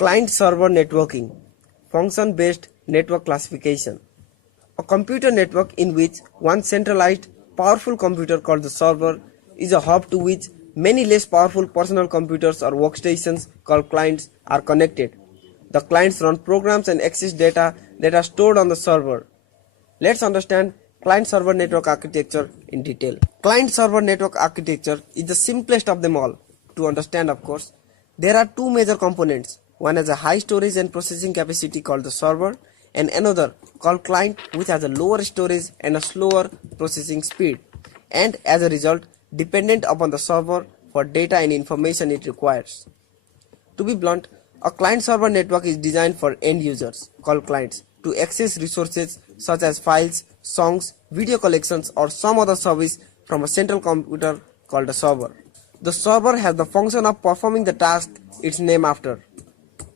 Client-server networking, function-based network classification. A computer network in which one centralized, powerful computer called the server is a hub to which many less powerful personal computers or workstations called clients are connected. The clients run programs and access data that are stored on the server. Let's understand client-server network architecture in detail. Client-server network architecture is the simplest of them all to understand, of course. There are two major components. One has a high storage and processing capacity called the server, and another called client, which has a lower storage and a slower processing speed, and as a result dependent upon the server for data and information it requires. To be blunt, a client-server network is designed for end users, called clients, to access resources such as files, songs, video collections, or some other service from a central computer called a server. The server has the function of performing the task it's named after,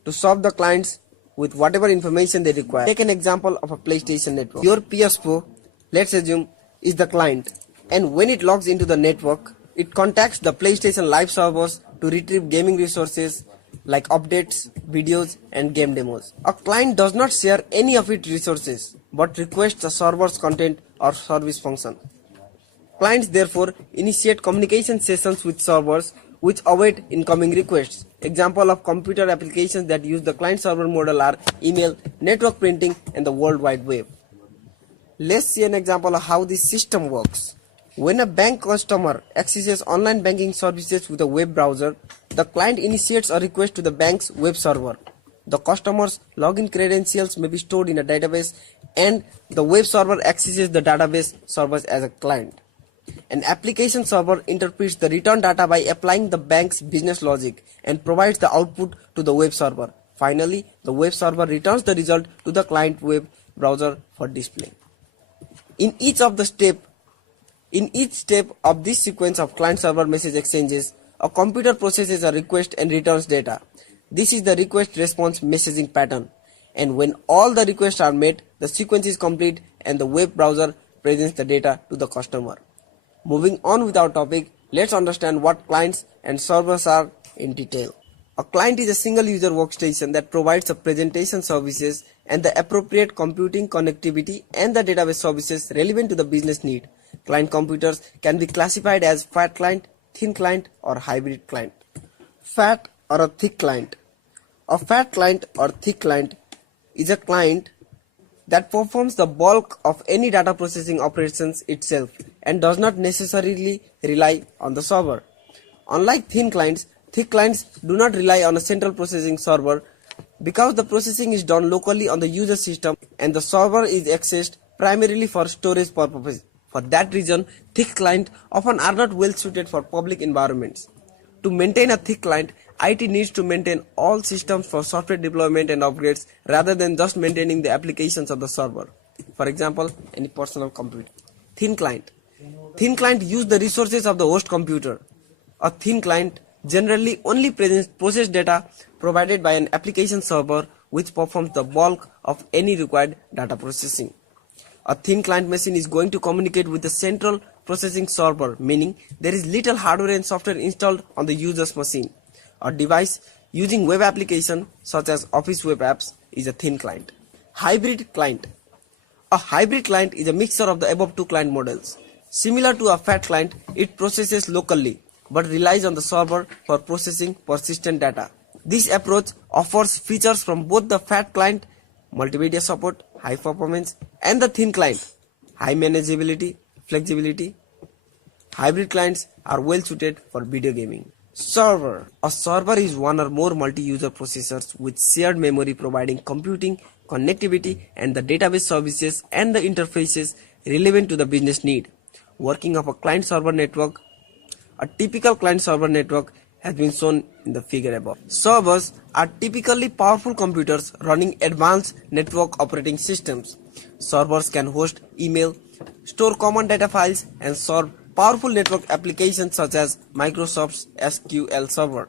to serve the clients with whatever information they require. Take an example of a PlayStation network. Your PS4, let's assume, is the client, and when it logs into the network, it contacts the PlayStation Live servers to retrieve gaming resources like updates, videos, and game demos. A client does not share any of its resources, but requests the server's content or service function. Clients therefore initiate communication sessions with servers which await incoming requests. Example of computer applications that use the client-server model are email, network printing, and the World Wide Web. Let's see an example of how this system works. When a bank customer accesses online banking services with a web browser, the client initiates a request to the bank's web server. The customer's login credentials may be stored in a database, and the web server accesses the database servers as a client. An application server interprets the returned data by applying the bank's business logic and provides the output to the web server. Finally, the web server returns the result to the client web browser for display. In each step of this sequence of client-server message exchanges, a computer processes a request and returns data. This is the request-response messaging pattern, and when all the requests are met, the sequence is complete and the web browser presents the data to the customer. Moving on with our topic, let's understand what clients and servers are in detail. A client is a single user workstation that provides the presentation services and the appropriate computing connectivity and the database services relevant to the business need. Client computers can be classified as fat client, thin client, or hybrid client. Fat or a thick client. A fat client or thick client is a client that performs the bulk of any data processing operations itself and does not necessarily rely on the server. Unlike thin clients, thick clients do not rely on a central processing server because the processing is done locally on the user system and the server is accessed primarily for storage purposes. For that reason, thick clients often are not well suited for public environments. To maintain a thick client, IT needs to maintain all systems for software deployment and upgrades rather than just maintaining the applications of the server. For example, any personal computer. Thin client. Thin client use the resources of the host computer. A thin client generally only process data provided by an application server which performs the bulk of any required data processing. A thin client machine is going to communicate with the central processing server, meaning there is little hardware and software installed on the user's machine. A device using web application such as Office web apps is a thin client. Hybrid client. A hybrid client is a mixture of the above two client models. Similar to a fat client, it processes locally but relies on the server for processing persistent data. This approach offers features from both the fat client, multimedia support, high performance, and the thin client, high manageability, flexibility. Hybrid clients are well suited for video gaming. Server. A server is one or more multi-user processors with shared memory providing computing, connectivity, and the database services and the interfaces relevant to the business need. Working of a client-server network. A typical client-server network has been shown in the figure above. Servers are typically powerful computers running advanced network operating systems. Servers can host email, store common data files, and serve powerful network applications such as Microsoft's SQL Server.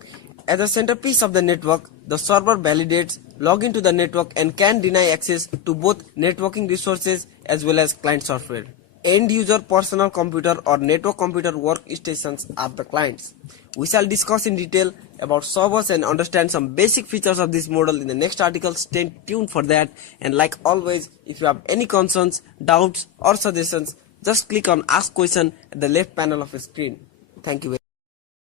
As a centerpiece of the network, the server validates, log into the network, and can deny access to both networking resources as well as client software. End-user personal computer or network computer workstations are the clients. We shall discuss in detail about servers and understand some basic features of this model in the next article. Stay tuned for that. And like always, if you have any concerns, doubts or suggestions, just click on ask question at the left panel of your screen. Thank you very much.